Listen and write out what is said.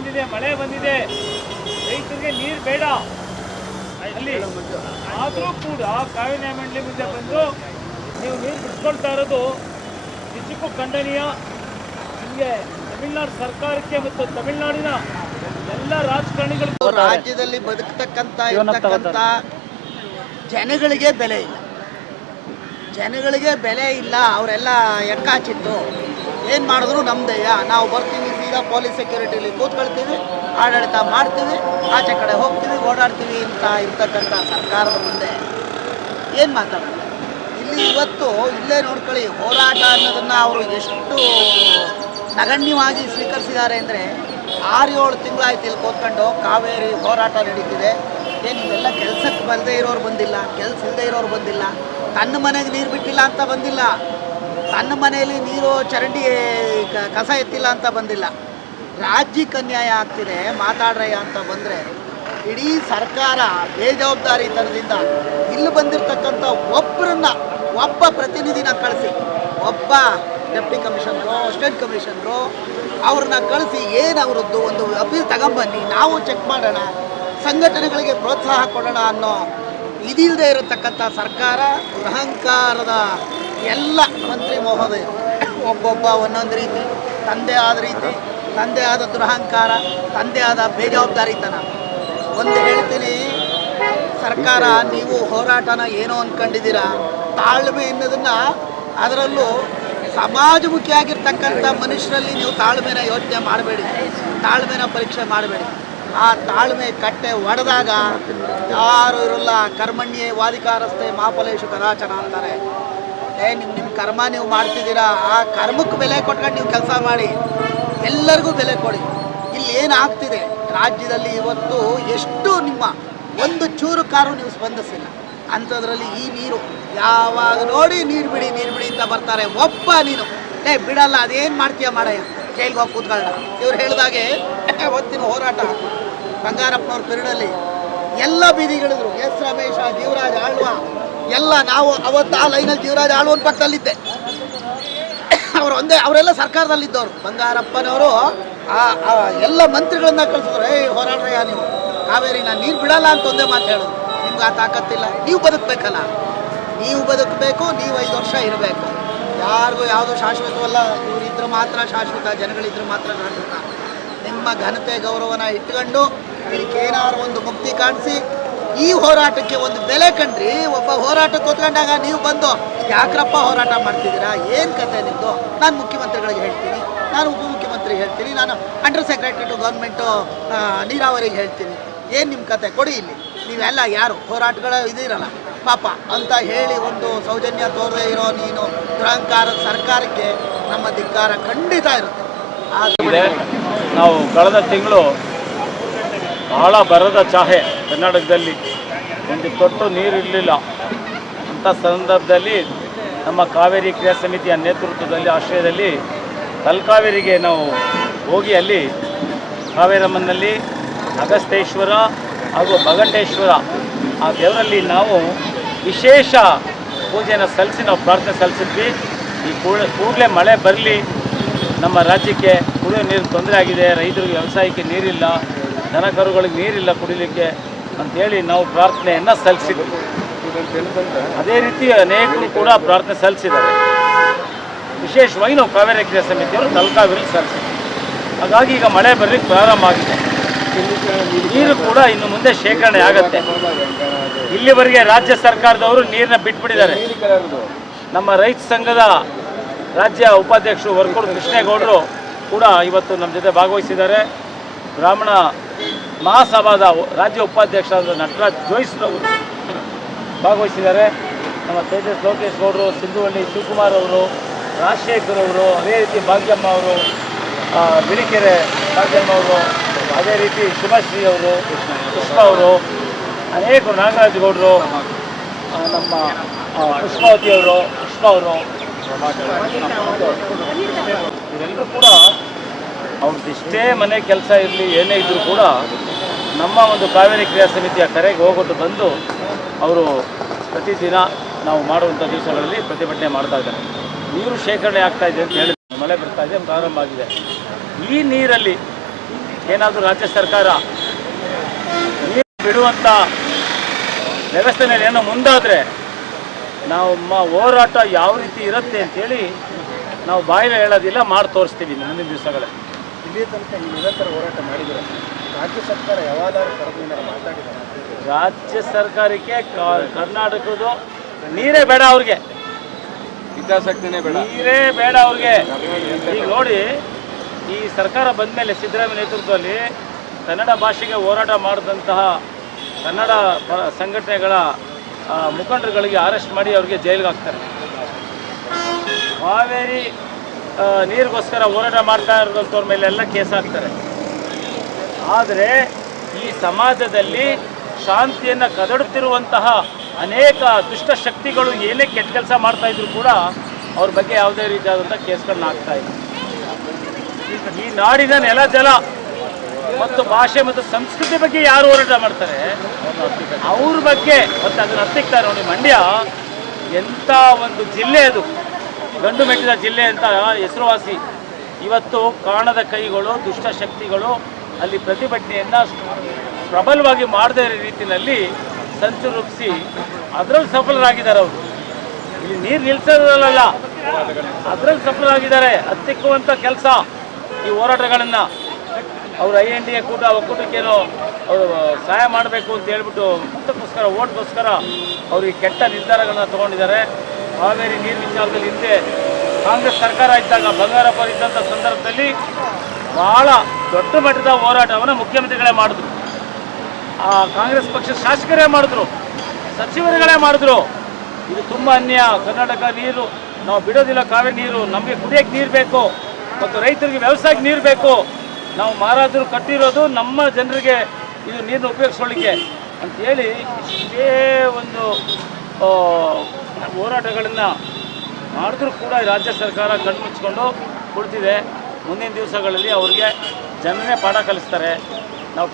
ಬಂದಿದೆ ಮಳೆ ಬಂದಿದೆ. ರೈತರಿಗೆ ನೀರು ಬೇಡ. ಅಲ್ಲಿ ಆದರೂ ಕೂಡ ಕಾವೇರಿ ಮಂಡಳಿ ಮುಂದೆ ಬಂದು ನೀವು ನೀರು ಬಿಟ್ಕೊಳ್ತಾ ಇರೋದು ನಿಜಕ್ಕೂ ಖಂಡನೀಯ. ನಿಮಗೆ ತಮಿಳ್ನಾಡು ಸರ್ಕಾರಕ್ಕೆ ಮತ್ತು ತಮಿಳ್ನಾಡಿನ ಎಲ್ಲ ರಾಜಕಾರಣಿಗಳು ರಾಜ್ಯದಲ್ಲಿ ಬದುಕ್ತಕ್ಕಂಥ ಇರ್ತಕ್ಕಂಥ ಜನಗಳಿಗೆ ಬೆಲೆ ಇಲ್ಲ. ಜನಗಳಿಗೆ ಬೆಲೆ ಇಲ್ಲ ಅವರೆಲ್ಲ ಎಕ್ಕಾಚಿತ್ತು. ಏನು ಮಾಡಿದ್ರು ನಮ್ದಯ್ಯ ನಾವು ಬರ್ತೀವಿ ಸೀದಾ ಪೊಲೀಸ್ ಸೆಕ್ಯೂರಿಟಿಲಿ ಕೂತ್ಕೊಳ್ತೀವಿ, ಆಡಳಿತ ಮಾಡ್ತೀವಿ, ಆಚೆ ಕಡೆ ಹೋಗ್ತೀವಿ, ಓಡಾಡ್ತೀವಿ ಅಂತ ಇರ್ತಕ್ಕಂಥ ಸರ್ಕಾರದ ಮುಂದೆ ಏನು ಮಾತಾಡೋಣ ಇಲ್ಲಿ ಇವತ್ತು ಇಲ್ಲೇ ನೋಡ್ಕೊಳ್ಳಿ, ಹೋರಾಟ ಅನ್ನೋದನ್ನು ಅವರು ಎಷ್ಟು ನಗಣ್ಯವಾಗಿ ಸ್ವೀಕರಿಸಿದ್ದಾರೆ ಅಂದರೆ ಆರು ಏಳು ತಿಂಗಳಾಯ್ತು ಇಲ್ಲಿ ಕೂತ್ಕೊಂಡು ಕಾವೇರಿ ಹೋರಾಟ ನಡೀತಿದೆ. ಏನು ಇವೆಲ್ಲ ಕೆಲಸಕ್ಕೆ ಬರದೇ ಇರೋರು ಬಂದಿಲ್ಲ, ಕೆಲಸ ಇಲ್ಲದೆ ಇರೋರು ಬಂದಿಲ್ಲ, ತನ್ನ ಮನೆಗೆ ನೀರು ಬಿಟ್ಟಿಲ್ಲ ಅಂತ ಬಂದಿಲ್ಲ. ತನ್ನ ಮನೆಯಲ್ಲಿ ನೀರು ಚರಂಡಿ ಕಸ ಎತ್ತಿಲ್ಲ ಅಂತ ಬಂದಿಲ್ಲ. ರಾಜ್ಯಕ್ಕೆ ಅನ್ಯಾಯ ಆಗ್ತಿದೆ ಮಾತಾಡ್ರಯ್ಯ ಅಂತ ಬಂದರೆ ಇಡೀ ಸರ್ಕಾರ ಬೇಜವಾಬ್ದಾರಿ ತನದಿಂದ ಇಲ್ಲಿ ಬಂದಿರತಕ್ಕಂಥ ಒಬ್ಬರನ್ನ ಒಬ್ಬ ಪ್ರತಿನಿಧಿನ ಕಳಿಸಿ, ಒಬ್ಬ ಡೆಪ್ಟಿ ಕಮಿಷನರು ಸ್ಟೇಟ್ ಕಮಿಷನರು, ಅವ್ರನ್ನ ಕಳಿಸಿ ಏನು ಅವರದ್ದು ಒಂದು ಅಪೀಲ್ ತಗೊಂಬನ್ನಿ, ನಾವು ಚೆಕ್ ಮಾಡೋಣ, ಸಂಘಟನೆಗಳಿಗೆ ಪ್ರೋತ್ಸಾಹ ಕೊಡೋಣ ಅನ್ನೋ ಇದಿಲ್ಲದೆ ಇರತಕ್ಕಂಥ ಸರ್ಕಾರ ದುರಹಂಕಾರದ ಎಲ್ಲ ಮಂತ್ರಿ ಮಹೋದಯ, ಒಬ್ಬೊಬ್ಬ ಒಂದೊಂದು ರೀತಿ. ತಂದೆ ಆದ ರೀತಿ, ತಂದೆ ಆದ ದುರಹಂಕಾರ, ತಂದೆ ಆದ ಬೇಜವಾಬ್ದಾರಿತನ. ಒಂದು ಹೇಳ್ತೀನಿ, ಸರ್ಕಾರ ನೀವು ಹೋರಾಟನ ಏನೋ ಅಂದ್ಕೊಂಡಿದ್ದೀರಾ ತಾಳ್ಮೆ ಅನ್ನೋದನ್ನ ಅದರಲ್ಲೂ ಸಮಾಜಮುಖಿಯಾಗಿರ್ತಕ್ಕಂಥ ಮನುಷ್ಯರಲ್ಲಿ ನೀವು ತಾಳ್ಮೆನ ಯೋಚನೆ ಮಾಡಬೇಡಿ. ತಾಳ್ಮೆನ ಪರೀಕ್ಷೆ ಮಾಡಬೇಡಿ. ಆ ತಾಳ್ಮೆ ಕಟ್ಟೆ ಒಡೆದಾಗ ಯಾರು ಇರಲ್ಲ, ಕರ್ಮಣ್ಯೇ, ವಾದಿಕಾರಸ್ಥೆ ಮಾಪಲೇಶು ಕದಾಚನ ಅಂತಾರೆ. ಏ ನಿಮ್ಮ ನಿಮ್ಮ ಕರ್ಮ ನೀವು ಮಾಡ್ತಿದ್ದೀರಾ? ಆ ಕರ್ಮಕ್ಕೆ ಬೆಲೆ ಕೊಟ್ಕೊಂಡು ನೀವು ಕೆಲಸ ಮಾಡಿ. ಎಲ್ಲರಿಗೂ ಬೆಲೆ ಕೊಡಿ. ಇಲ್ಲಿ ಏನಾಗ್ತಿದೆ? ರಾಜ್ಯದಲ್ಲಿ ಇವತ್ತು ಎಷ್ಟು ನಿಮ್ಮ ಒಂದು ಚೂರು ಕಾರು ನೀವು ಸ್ಪಂದಿಸಿಲ್ಲ. ಅಂಥದ್ರಲ್ಲಿ ಈ ನೀರು ಯಾವಾಗ ನೋಡಿ ನೀರು ಬಿಡಿ ನೀರು ಬಿಡಿ ಅಂತ ಬರ್ತಾರೆ. ಒಬ್ಬ ನೀನು. ಏ, ಬಿಡಲ್ಲ, ಅದೇನು ಮಾಡ್ತೀಯ ಮಾಡಯ್ಯ ಜೈಲ್ಗೆ ಹೋಗಿ ಕೂತ್ಕೊಳ್ಳ ಇವ್ರು ಹೇಳಿದಾಗೆ ಅವತ್ತಿನ ಹೋರಾಟ ಬಂಗಾರಪ್ಪನವ್ರ ಪಿರಿಡಲ್ಲಿ ಎಲ್ಲ ಬೀದಿಗಳಿದ್ರು. ಎಸ್ ರಮೇಶ, ಜೀವರಾಜ್, ಆಳ್ವ. ಎಲ್ಲ ನಾವು ಅವತ್ತು ಆ ಲೈನಲ್ಲಿ ಜೀವರಾಜ್ ಆಳ್ವನ್ ಪಕ್ಕದಲ್ಲಿದ್ದೆ. ಅವ್ರು ಒಂದೇ, ಅವರೆಲ್ಲ ಸರ್ಕಾರದಲ್ಲಿದ್ದವರು. ಬಂಗಾರಪ್ಪನವರು, ಆ ಎಲ್ಲ ಮಂತ್ರಿಗಳನ್ನ ಕಳಿಸಿದ್ರು. ಏಯ್, ಹೋರಾಡ್ರಯ್ಯ ನೀವು. ಕಾವೇರಿ, ನಾನು ನೀರು ಬಿಡಲ್ಲ ಅಂತ ಒಂದೇ ಮಾತು ಹೇಳೋದು. ನಿಮ್ಗೆ ಆ ತಾಕತ್ತಿಲ್ಲ. ನೀವು ಬದುಕಬೇಕಲ್ಲ. ನೀವು ಬದುಕಬೇಕು, ನೀವು ಐದು ವರ್ಷ ಇರಬೇಕು. ಯಾರಿಗೂ ಯಾವುದು ಶಾಶ್ವತವಲ್ಲ. ಇವರಿದ್ರೆ ಮಾತ್ರ ಶಾಶ್ವತ, ಜನಗಳಿದ್ರೆ ಮಾತ್ರ ಶಾಶ್ವತ. ನಿಮ್ಮ ಘನತೆ ಗೌರವನ ಇಟ್ಕೊಂಡು ಇದಕ್ಕೆ ಏನಾದ್ರು ಒಂದು ಮುಕ್ತಿ ಕಾಣಿಸಿ ಈ ಹೋರಾಟಕ್ಕೆ ಒಂದು ಬೆಲೆ ಕಂಡ್ರಿ, ಒಬ್ಬ ಹೋರಾಟಕ್ಕೆ ಕೂತ್ಕೊಂಡಾಗ ನೀವು ಬಂದು, ಯಾಕ್ರಪ್ಪ ಹೋರಾಟ ಮಾಡ್ತಿದ್ದೀರಾ? ಏನು ಕತೆ ನಿಮ್ಮದು ನಾನು ಮುಖ್ಯಮಂತ್ರಿಗಳಿಗೆ ಹೇಳ್ತೀನಿ. ನಾನು ಉಪಮುಖ್ಯಮಂತ್ರಿಗೆ ಹೇಳ್ತೀನಿ. ನಾನು ಅಂಡರ್ ಸೆಕ್ರೆಟರಿ ಟು ಗೌರ್ಮೆಂಟು ನೀರಾವರಿಗೆ ಹೇಳ್ತೀನಿ. ಏನು ನಿಮ್ಮ ಕತೆ? ಕೊಡಿ ಇಲ್ಲಿ. ನೀವೆಲ್ಲ ಯಾರು? ಹೋರಾಟಗಳ ಇದಿರಲ್ಲ. ಪಾಪ, ಅಂತ ಹೇಳಿ ಒಂದು ಸೌಜನ್ಯ ತೋರದೇ ಇರೋ ನೀನು ದುರಹಂಕಾರದ ಸರ್ಕಾರಕ್ಕೆ ನಮ್ಮ ಧಿಕ್ಕಾರ ಖಂಡಿತ ಇರುತ್ತೆ. ನಾವು ಕಳೆದ ತಿಂಗಳು ಬಹಳ ಬರದ ಚಾಹೆ ಕರ್ನಾಟಕದಲ್ಲಿ. ಒಂದು ತೊಟ್ಟು ನೀರು ಇರಲಿಲ್ಲ. ಅಂಥ ಸಂದರ್ಭದಲ್ಲಿ ನಮ್ಮ ಕಾವೇರಿ ಕ್ರಿಯಾ ಸಮಿತಿಯ ನೇತೃತ್ವದಲ್ಲಿ, ಆಶ್ರಯದಲ್ಲಿ ತಲಕಾವೇರಿಗೆ ನಾವು ಹೋಗಿ ಅಲ್ಲಿ ಕಾವೇರಮ್ಮನಲ್ಲಿ ಅಗಸ್ತೇಶ್ವರ ಹಾಗೂ ಭಗಂಡೇಶ್ವರ ಆ ದೇವರಲ್ಲಿ ನಾವು ವಿಶೇಷ ಪೂಜೆಯನ್ನು ಸಲ್ಲಿಸಿ, ನಾವು ಪ್ರಾರ್ಥನೆ ಸಲ್ಲಿಸಿದ್ವಿ. ಈ ಕೂಡ ಕೂಡಲೇ ಮಳೆ ಬರಲಿ. ನಮ್ಮ ರಾಜ್ಯಕ್ಕೆ ಕುಡಿಯೋ ನೀರು ತೊಂದರೆ ಆಗಿದೆ. ರೈತರಿಗೆ ವ್ಯವಸಾಯಕ್ಕೆ ನೀರಿಲ್ಲ. ದನ ಕರುಗಳಿಗೆ ನೀರಿಲ್ಲ ಕುಡಿಲಿಕ್ಕೆ ಅಂತೇಳಿ ನಾವು ಪ್ರಾರ್ಥನೆಯನ್ನು ಸಲ್ಲಿಸಿದ್ವಿ. ಅದೇ ರೀತಿ ಅನೇಕರು ಕೂಡ ಪ್ರಾರ್ಥನೆ ಸಲ್ಲಿಸಿದ್ದಾರೆ. ವಿಶೇಷವಾಗಿ ನಾವು ಕಾವೇರಿ ಕ್ರಿಯಾ ಸಮಿತಿಯವರು ತಲಕಾವೇರಿ ಸಲ್ಲಿಸಿದ್ವಿ. ಹಾಗಾಗಿ ಈಗ ಮಳೆ ಬರಲಿಕ್ಕೆ ಪ್ರಾರಂಭ ಆಗಿದೆ. ನೀರು ಕೂಡ ಇನ್ನು ಮುಂದೆ ಶೇಖರಣೆ ಆಗತ್ತೆ. ಇಲ್ಲಿವರೆಗೆ ರಾಜ್ಯ ಸರ್ಕಾರದವರು ನೀರನ್ನ ಬಿಟ್ಬಿಟ್ಟಿದ್ದಾರೆ. ನಮ್ಮ ರೈತ ಸಂಘದ ರಾಜ್ಯ ಉಪಾಧ್ಯಕ್ಷರು ವರ್ಕೋಡು ಕೃಷ್ಣೇಗೌಡರು ಕೂಡ ಇವತ್ತು ನಮ್ಮ ಜೊತೆ ಭಾಗವಹಿಸಿದ್ದಾರೆ. ಬ್ರಾಹ್ಮಣ ಮಹಾಸಭಾದ ರಾಜ್ಯ ಉಪಾಧ್ಯಕ್ಷರಾದ ನಟರಾಜ್ ಜೋಯಿಸ್ರವರು ಭಾಗವಹಿಸಿದ್ದಾರೆ. ನಮ್ಮ ತೇಜಸ್ ಲೋಕೇಶ್ ಗೌಡರು, ಸಿಂಧುವಳ್ಳಿ ಶಿವಕುಮಾರ್ ಅವರು, ರಾಜಶೇಖರ್ ಅವರು, ಅದೇ ರೀತಿ ಭಾಗ್ಯಮ್ಮ ಅವರು ಬಿಳಿಕೆರೆ ಭಾಗ್ಯಮ್ಮ ಅವರು, ಅದೇ ರೀತಿ ಶುಭಶ್ರೀ ಅವರು, ಪುಷ್ಪ ಅವರು, ಅನೇಕ ನಾಗರಾಜ್ ಗೌಡರು ನಮ್ಮ ಪುಷ್ಪಾವತಿ ಅವರು ಕೃಷ್ಣ ಅವರು. ಇವರೆಲ್ಲರೂ ಕೂಡ ಅವ್ರದ್ದಿಷ್ಟೇ ಮನೆ ಕೆಲಸ ಇರಲಿ, ಏನೇ ಇದ್ದರೂ ಕೂಡ ನಮ್ಮ ಒಂದು ಕಾವೇರಿ ಕ್ರಿಯಾ ಸಮಿತಿಯ ಕರೆಗೆ ಹೋಗೊಟ್ಟು ಬಂದು ಅವರು ಪ್ರತಿದಿನ ನಾವು ಮಾಡುವಂಥ ದಿವಸಗಳಲ್ಲಿ ಪ್ರತಿಭಟನೆ ಮಾಡ್ತಾ ಇದ್ದಾರೆ. ನೀರು ಶೇಖರಣೆ ಆಗ್ತಾ ಇದೆ ಅಂತ ಹೇಳಿ ಮಳೆ ಬರ್ತಾ ಇದೆ, ಪ್ರಾರಂಭ ಆಗಿದೆ. ಈ ನೀರಲ್ಲಿ ಏನಾದರೂ ರಾಜ್ಯ ಸರ್ಕಾರ ನೀರು ಬಿಡುವಂಥ ವ್ಯವಸ್ಥೆನಲ್ಲಿ ಏನೋ ಮುಂದಾದರೆ ನಮ್ಮ ಹೋರಾಟ ಯಾವ ರೀತಿ ಇರುತ್ತೆ ಅಂತೇಳಿ ನಾವು ಬಾಯಿಲೆ ಹೇಳೋದಿಲ್ಲ, ಮಾಡಿ ತೋರಿಸ್ತೀವಿ ಮುಂದಿನ ದಿವಸಗಳೇ. ಇಲ್ಲಿ ತನಕ ನಿರಂತರ ಹೋರಾಟ ಮಾಡಿದರೆ ರಾಜ್ಯ ಸರ್ಕಾರ ಯಾವಾಗ ಕರೆದು ಮಾತಾಡಿದ್ದಾರೆ ರಾಜ್ಯ ಸರ್ಕಾರಕ್ಕೆ ಕರ್ನಾಟಕದ ನೀರೇ ಬೇಡ ಅವ್ರಿಗೆ. ಹಿತಾಸಕ್ತಿನೇ ಬೇಡ. ನೀರೇ ಬೇಡ ಅವ್ರಿಗೆ. ಈಗ ನೋಡಿ ಈ ಸರ್ಕಾರ ಬಂದ ಮೇಲೆ ಸಿದ್ದರಾಮಯ್ಯ ನೇತೃತ್ವದಲ್ಲಿ ಕನ್ನಡ ಭಾಷೆಗೆ ಹೋರಾಟ ಮಾಡಿದಂತಹ ಕನ್ನಡ ಪ- ಸಂಘಟನೆಗಳ ಮುಖಂಡರುಗಳಿಗೆ ಅರೆಸ್ಟ್ ಮಾಡಿ ಅವ್ರಿಗೆ ಜೈಲಿಗೆ ಹಾಕ್ತಾರೆ. ಕಾವೇರಿ ನೀರಿಗೋಸ್ಕರ ಹೋರಾಟ ಮಾಡ್ತಾ ಇರೋದಂಥವ್ರ ಮೇಲೆಲ್ಲ ಕೇಸ್ ಹಾಕ್ತಾರೆ. ಆದರೆ ಈ ಸಮಾಜದಲ್ಲಿ ಶಾಂತಿಯನ್ನು ಕದಡುತ್ತಿರುವಂತಹ ಅನೇಕ ದುಷ್ಟ ಶಕ್ತಿಗಳು ಏನೇ ಕೆಟ್ಟ ಕೆಲಸ ಮಾಡ್ತಾ ಇದ್ರು ಕೂಡ ಅವ್ರ ಬಗ್ಗೆ ಯಾವುದೇ ರೀತಿಯಾದಂಥ ಕೇಸ್ಗಳನ್ನ ಆಗ್ತಾ ಇಲ್ಲ. ಈ ನಾಡಿನ ನೆಲ ಜಲ ಮತ್ತು ಭಾಷೆ ಮತ್ತು ಸಂಸ್ಕೃತಿ ಬಗ್ಗೆ ಯಾರು ಹೋರಾಟ ಮಾಡ್ತಾರೆ? ಅವ್ರ ಬಗ್ಗೆ ಮತ್ತು ಅದನ್ನು ಹತ್ತಿಕ್ತಾರೆ ನೋಡಿ ಮಂಡ್ಯ. ಎಂಥ ಒಂದು ಜಿಲ್ಲೆ ಅದು. ಗಂಡು ಮೆಟ್ಟಿದ ಜಿಲ್ಲೆ ಅಂತ ಹೆಸರುವಾಸಿ. ಇವತ್ತು ಕಾಣದ ಕೈಗಳು, ದುಷ್ಟ ಶಕ್ತಿಗಳು ಅಲ್ಲಿ ಪ್ರತಿಭಟನೆಯನ್ನು ಪ್ರಬಲವಾಗಿ ಮಾಡದೇ ಇರೋ ರೀತಿಯಲ್ಲಿ ಸಂಚು ರೂಪಿಸಿ ಅದರಲ್ಲಿ ಸಫಲರಾಗಿದ್ದಾರೆ ಅವರು. ಇಲ್ಲಿ ನೀರು ನಿಲ್ಸೋದ್ರಲ್ಲ ಅದರಲ್ಲಿ ಸಫಲರಾಗಿದ್ದಾರೆ ಹತ್ತಿಕ್ಕುವಂಥ ಕೆಲಸ ಈ ಹೋರಾಟಗಳನ್ನು. ಅವರು ಐ ಎನ್ ಡಿ ಎ ಕೂಟ, ಒಕ್ಕೂಟಕ್ಕೇನೋ ಅವರು ಸಹಾಯ ಮಾಡಬೇಕು ಅಂತ ಹೇಳ್ಬಿಟ್ಟು ಮತಕ್ಕೋಸ್ಕರ ಓಟ್ಗೋಸ್ಕರ ಅವ್ರಿಗೆ ಕೆಟ್ಟ ನಿರ್ಧಾರಗಳನ್ನ ತಗೊಂಡಿದ್ದಾರೆ. ಕಾವೇರಿ ನೀರು ವಿಚಾರದಲ್ಲಿ ಹಿಂದೆ ಕಾಂಗ್ರೆಸ್ ಸರ್ಕಾರ ಇದ್ದಾಗ ಬಂಗಾರಪ್ಪ ಇದ್ದಂಥ ಸಂದರ್ಭದಲ್ಲಿ ಬಹಳ ದೊಡ್ಡ ಮಟ್ಟದ ಹೋರಾಟವನ್ನು ಮುಖ್ಯಮಂತ್ರಿಗಳೇ ಮಾಡಿದ್ರು. ಆ ಕಾಂಗ್ರೆಸ್ ಪಕ್ಷದ ಶಾಸಕರೇ ಮಾಡಿದ್ರು, ಸಚಿವರುಗಳೇ ಮಾಡಿದ್ರು. ಇದು ತುಂಬ ಅನ್ಯ ಕರ್ನಾಟಕ ನೀರು, ನಾವು ಬಿಡೋದಿಲ್ಲ ಕಾವೇರಿ ನೀರು, ನಮಗೆ ಕುಡಿಯೋಕ್ಕೆ ನೀರು ಬೇಕು ಮತ್ತು ರೈತರಿಗೆ ವ್ಯವಸಾಯಕ್ಕೆ ನೀರು ಬೇಕು. ನಾವು ಮಾರಾದರೂ ಕಟ್ಟಿರೋದು ನಮ್ಮ ಜನರಿಗೆ ಇದು ನೀರನ್ನ ಉಪಯೋಗಿಸ್ಕೊಳ್ಳಿಕ್ಕೆ ಅಂಥೇಳಿ ಇಷ್ಟೇ ಒಂದು ಹೋರಾಟಗಳನ್ನು ಮಾಡಿದ್ರೂ ಕೂಡ ರಾಜ್ಯ ಸರ್ಕಾರ ಕಣ್ಮುಚ್ಕೊಂಡು ಕೊಡ್ತಿದೆ ಮುಂದಿನ ದಿವಸಗಳಲ್ಲಿ ಅವ್ರಿಗೆ ಜನನೇ ಪಾಠ ಕಲಿಸ್ತಾರೆ. ನಾವು